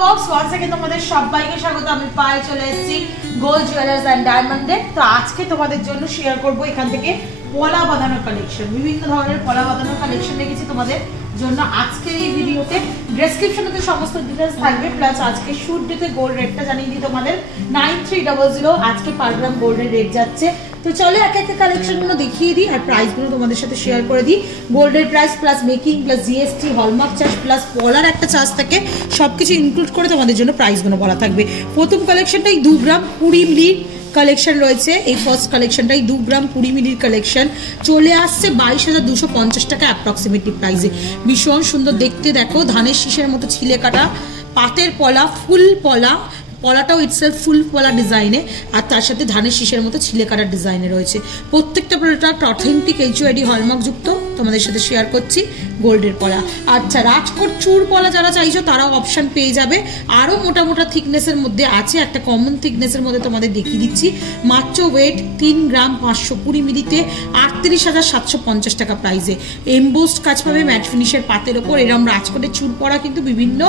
Box once again তোমাদের সবাইকে স্বাগত। আমি পায়ে চলে এসেছি গোল্ড জুয়েলার্স এন্ড ডায়মন্ডে। তো আজকে তোমাদের জন্য শেয়ার করব এখান থেকে পলা বাঁধানো কালেকশন, বিভিন্ন ধরনের পলা বাঁধানো কালেকশন রেখেছি তোমাদের জন্য আজকে এই ভিডিওতে। ডেসক্রিপশনে তো সমস্ত ডিটেইলস থাকবে, প্লাস আজকে শুট ডেতে গোল্ড রেটটা জানিয়ে দিই তোমাদের 9300 আজকে পার গ্রাম গোল্ডের রেট যাচ্ছে। তো চলো এক একটা কালেকশনগুলো দেখিয়ে দিই আর প্রাইসগুলো তোমাদের সাথে শেয়ার করে দিই। গোল্ডের price plus making plus GST hallmark charge plus পলার একটা চার্জ থাকে, সবকিছু ইনক্লুড করে তোমাদের জন্য প্রাইসগুলো বলা থাকবে। প্রথম কালেকশনটাই 2 গ্রাম 20 মিলির কালেকশন রয়েছে। এই ফার্স্ট কালেকশনটাই 2 গ্রাম 20 মিলির কালেকশন চলে আসছে 22,250 টাকা অ্যাপ্রক্সিমেটলি প্রাইসে। ভীষণ সুন্দর দেখতে, দেখো ধানের শীষের মতো ছিলে কাটা পাতের পলা, ফুল পলা, পলাটাও ইটসেলফ ফুল পলা ডিজাইনে, আর তার সাথে ধানের শীষের মতো ছিলে কাটার ডিজাইনে রয়েছে। প্রত্যেকটা প্রোডাক্ট অথেন্টিক এইচওআইডি হলমার্ক যুক্ত, তোমাদের সাথে শেয়ার করছি গোল্ডের পলা। আচ্ছা, রাজকোট চূড় পলা যারা চাইছো তারাও অপশন পেয়ে যাবে। আরও মোটা মোটা থিকনেসের মধ্যে আছে, একটা কমন থিকনেসের মধ্যে তোমাদের দেখিয়ে দিচ্ছি। মাত্র ওয়েট 3 গ্রাম 520 মিলিতে 38,750 টাকা প্রাইসে। এমবোসড কাজ পাবে ম্যাট ফিনিশের পাতের ওপর। এরকম রাজকোটের চূড় পলা কিন্তু বিভিন্ন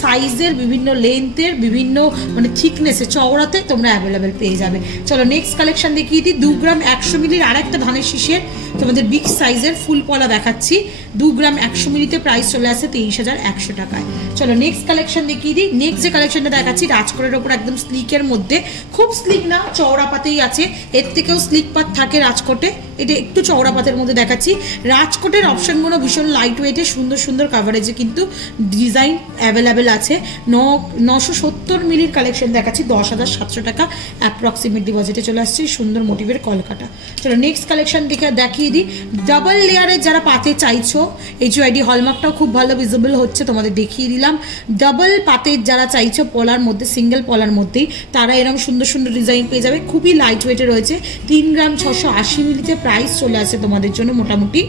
সাইজের, বিভিন্ন লেন্থের, বিভিন্ন মানে থিকনেসে, চওড়াতে তোমরা অ্যাভেলেবেল পেয়ে যাবে। চলো নেক্সট কালেকশন দেখিয়ে দিই। 2 গ্রাম 100 মিলির আর একটা ধানের শীষের তোমাদের বিগ সাইজের ফুল পলা দেখাচ্ছি। 2 গ্রাম 100 মিলিতে প্রাইস চলে আসে 23,100 টাকায়। চলো নেক্সট কালেকশন দেখিয়ে দিই। নেক্সট যে কালেকশনটা দেখাচ্ছি রাজকোটের ওপর একদম স্লিকের মধ্যে, খুব স্লিক না, চওড়া পাতেই আছে। এর থেকেও স্লিক পাত থাকে রাজকোটে, এটা একটু চওড়া পাতের মধ্যে দেখাচ্ছি। রাজকোটের অপশনগুলো ভীষণ লাইট ওয়েটে, সুন্দর সুন্দর কাভারেজে কিন্তু ডিজাইন অ্যাভেলেবেল আছে। 970 মিলির কালেকশন দেখাচ্ছি 10,700 টাকা অ্যাপ্রক্সিমেটলি বাজেটে চলে আসছে। সুন্দর মোটিভের কলকাতা। চলো নেক্সট কালেকশন দেখিয়ে দিই। ডাবল লেয়ারের যারা পাতে চাইছো, এইচওআইডি হলমার্কটাও খুব ভালো ভিজিবল হচ্ছে, তোমাদের দেখিয়ে দিলাম। ডাবল পাতের যারা চাইছো পলার মধ্যে, সিঙ্গেল পলার মধ্যেই, তারা এরকম সুন্দর সুন্দর ডিজাইন পেয়ে যাবে। খুবই লাইট ওয়েটে রয়েছে। 3 গ্রাম 680 মিলিতে প্রাইস চলে আসে তোমাদের জন্য মোটামুটি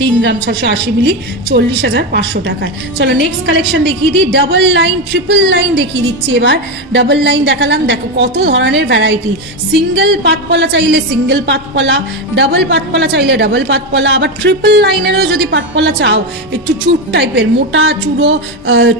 3 গ্রাম 680 মিলি 40,500 টাকায়। চলো নেক্সট কালেকশন দেখিয়ে দিই। ডাবল লাইন ট্রিপল লাইন দেখিয়ে দিচ্ছি এবার। ডাবল লাইন দেখালাম, দেখো কত ধরনের ভ্যারাইটি। সিঙ্গেল পাতপলা চাইলে সিঙ্গেল পাতপলা, ডাবল পাতপলা চাইলে ডাবল পাতপলা, আবার ট্রিপল লাইনেরও যদি পাতপলা চাও, একটু চুর টাইপের মোটা চূড়ো,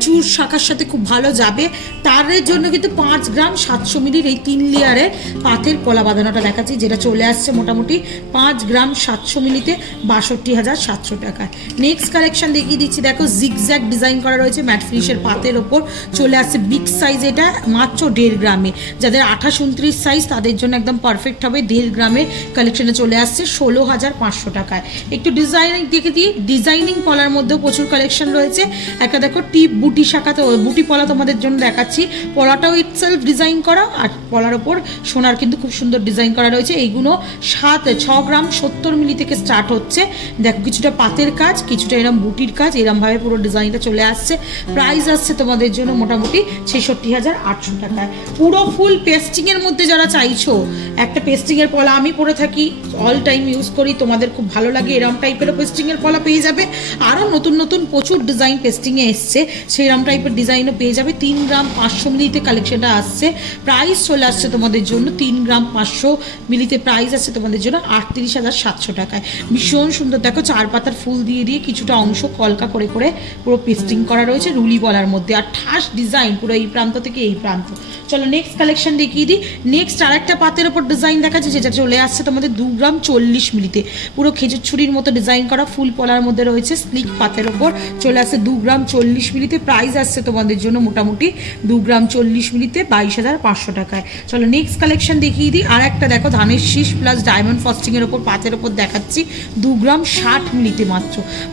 চুর শাখার সাথে খুব ভালো যাবে, তার জন্য কিন্তু 5 গ্রাম 700 মিলির এই 3 লেয়ারের পাতের পলা বাঁধানোটা দেখাচ্ছি, যেটা চলে আসছে মোটামুটি 5 গ্রাম 700 মিলিতে 62,700 টাকায়। নেক্সট কালেকশন দেখিয়ে দিচ্ছি। দেখো জিগজ্যাগ ডিজাইন করা রয়েছে ম্যাট ফিনিশের পাতের ওপর, চলে আসছে বিগ সাইজ। এটা মাত্র 1.5 গ্রামে, যাদের 28-29 সাইজ তাদের জন্য একদম পারফেক্ট হবে। 1.5 গ্রামের কালেকশনে চলে আসছে 16,500 টাকায়। একটু ডিজাইনিং দেখে দিই। ডিজাইনিং পলার মধ্যেও প্রচুর কালেকশন রয়েছে। একটা দেখো টিপ বুটি শাখাতে বুটি পলা তোমাদের জন্য দেখাচ্ছি। পলাটাও ইটসেলফ ডিজাইন করা, আর পলার ওপর সোনার কিন্তু খুব সুন্দর ডিজাইন করা রয়েছে। এইগুলো 6 গ্রাম 70 মিলি থেকে স্টার্ট হচ্ছে। দেখো কিছুটা পাতের কাজ, কিছুটা এরকম বুটির কাজ, এরকম ভাবে পুরো ডিজাইনটা চলে আসছে। প্রাইস আসছে তোমাদের জন্য মোটামুটি 66,800 টাকায়। পুরো ফুল পেস্টিং এর মধ্যে যারা চাইছো, একটা পেস্টিং এর পলা আমি পরে থাকি, অল টাইম ইউজ করি, তোমাদের খুব ভালো লাগে, এরকম টাইপেরও পেস্টিং এর পলা পেয়ে যাবে। আরও নতুন নতুন প্রচুর ডিজাইন পেস্টিং এ এসছে, সেইরকম টাইপের ডিজাইনও পেয়ে যাবে। 3 গ্রাম 500 মিলিতে কালেকশনটা আসছে। প্রাইস চলে আসছে তোমাদের জন্য 3 গ্রাম 500 মিলিতে প্রাইস আছে তোমাদের জন্য 38,700 টাকায়। ভীষণ সুন্দর, দেখো 4 পাতার ফুল দিয়ে দিয়ে কিছুটা অংশ কলকা করে করে পুরো পেস্টিং করা রয়েছে রুলি বলার মধ্যে, আর ঠাস ডিজাইন পুরো এই প্রান্ত থেকে এই প্রান্ত। চলো নেক্সট কালেকশন দেখিয়ে দিই। নেক্সট আরেকটা পাতের ওপর ডিজাইন দেখাচ্ছে, যেটা চলে আসছে তোমাদের 2 গ্রাম 40 মিলিতে, পুরো খেজুর ছুরির মতো ডিজাইন করা ফুল পলার মধ্যে রয়েছে। স্লিক পাতের ওপর চলে আসছে 2 গ্রাম 40 মিলিতে। প্রাইস আসছে তোমাদের জন্য মোটামুটি 2 গ্রাম 40 মিলিতে 22,500 টাকায়। চলো নেক্সট কালেকশন দেখিয়ে দিই। আর একটা দেখো ধানের শীষ প্লাস ডায়মন্ড ফস্টিং এর ওপর পাতের ওপর দেখাচ্ছি 2 গ্রাম 60 মিলিতে,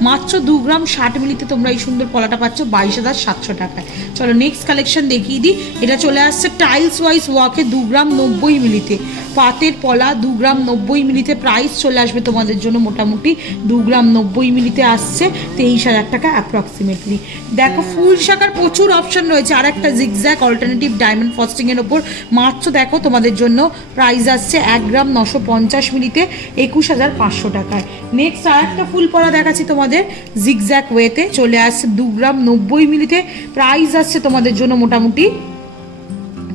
মাত্র 2 গ্রাম 60 মিলিতে তোমরা এই সুন্দর পলাটা পাচ্ছ 22,700 টাকায়। চলো নেক্সট কালেকশন দেখিয়ে দিই। এটা চলে আসছে টাইলস ওয়াইজ ওয়ার্কে 2 গ্রাম 90 মিলিতে পাতের পলা, 2 গ্রাম 90 মিলিতে প্রাইস চলে আসবে তোমাদের জন্য মোটামুটি 2 গ্রাম 90 মিলিতে আসছে 23,000 টাকা অ্যাপ্রক্সিমেটলি। দেখো ফুল শাখার প্রচুর অপশন রয়েছে। আর একটা জিগজ্যাগ অল্টারনেটিভ ডায়মন্ড ফস্টিং এর ওপর মাত্র দেখো তোমাদের জন্য প্রাইস আসছে 1 গ্রাম 950 মিলিতে 21,500 টাকায়। নেক্সট আর একটা ফুল পলা দেখাচ্ছি তোমাদের জিগজ্যাগ ওয়েতে, চলে আসছে 2 গ্রাম 90 মিলিতে। প্রাইস আসছে তোমাদের জন্য মোটামুটি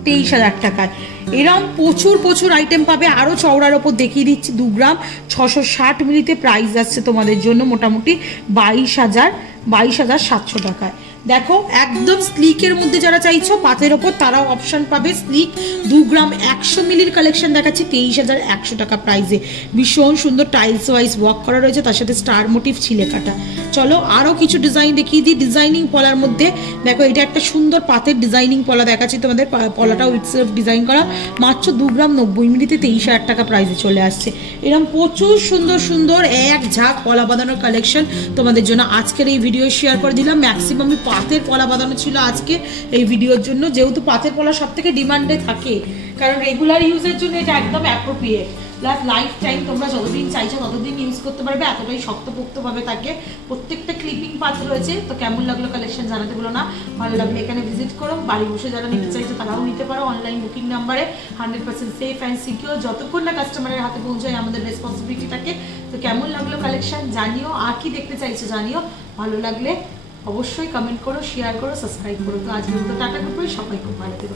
23,000 টাকায়। এরকম প্রচুর প্রচুর আইটেম পাবে। আরও চওড়ার ওপর দেখিয়ে দিচ্ছি 2 গ্রাম 660 মিলিতে প্রাইস আসছে তোমাদের জন্য মোটামুটি 22,700 টাকায়। দেখো একদম স্লিকের মধ্যে যারা চাইছো পাতের ওপর তারাও অপশন পাবে। স্লিক 2 গ্রাম 100 মিলির কালেকশন দেখাচ্ছি 23,100 টাকা প্রাইসে। ভীষণ সুন্দর টাইলস ওয়াইজ ওয়ার্ক করা রয়েছে, তার সাথে স্টার মোটিভ ছিলে কাটা। চলো আরও কিছু ডিজাইন দেখিয়ে দিই। ডিজাইনিং পলার মধ্যে দেখো এটা একটা সুন্দর পাতের ডিজাইনিং পলা দেখাচ্ছি তোমাদের। পলাটা উইথসেলফ ডিজাইন করা, মাত্র 2 গ্রাম 90 মিলিতে 23,000 টাকা প্রাইসে চলে আসছে। এরকম প্রচুর সুন্দর সুন্দর এক ঝাঁক পলা বাঁধানোর কালেকশন তোমাদের জন্য আজকের এই ভিডিও শেয়ার করে দিলাম। ম্যাক্সিমাম পাতের পলা বাঁধানো ছিল আজকে এই ভিডিওর জন্য, যেহেতু পাতের পলা সব থেকে ডিমান্ডে থাকে, কারণ রেগুলার ইউজের জন্য এটা একদম অ্যাপ্রোপ্রিয়েট। প্লাস লাইফ টাইম তোমরা যতদিন চাইছো ততদিন ইউজ করতে পারবে, এতটাই শক্তপোক্তভাবে থাকে। প্রত্যেকটা ক্লিপিং পাত রয়েছে। তো কেমন লাগলো কালেকশন জানাতে বলো না, ভালো লাগলে এখানে ভিজিট করো। বাড়ি বসে যারা নিতে চাইছো তারাও নিতে পারো অনলাইন বুকিং নাম্বারে। 100% সেফ অ্যান্ড সিকিউর, যতক্ষণ না কাস্টমারের হাতে পৌঁছায় আমাদের রেসপন্সিবিলিটি থাকে। তো কেমন লাগলো কালেকশন জানিও, আর কি দেখতে চাইছো জানিও। ভালো লাগলে অবশ্যই কমেন্ট করো, শেয়ার করো, সাবস্ক্রাইব করো। তো আজকের মতো টাটা, সবাই খুব ভালো থেকো।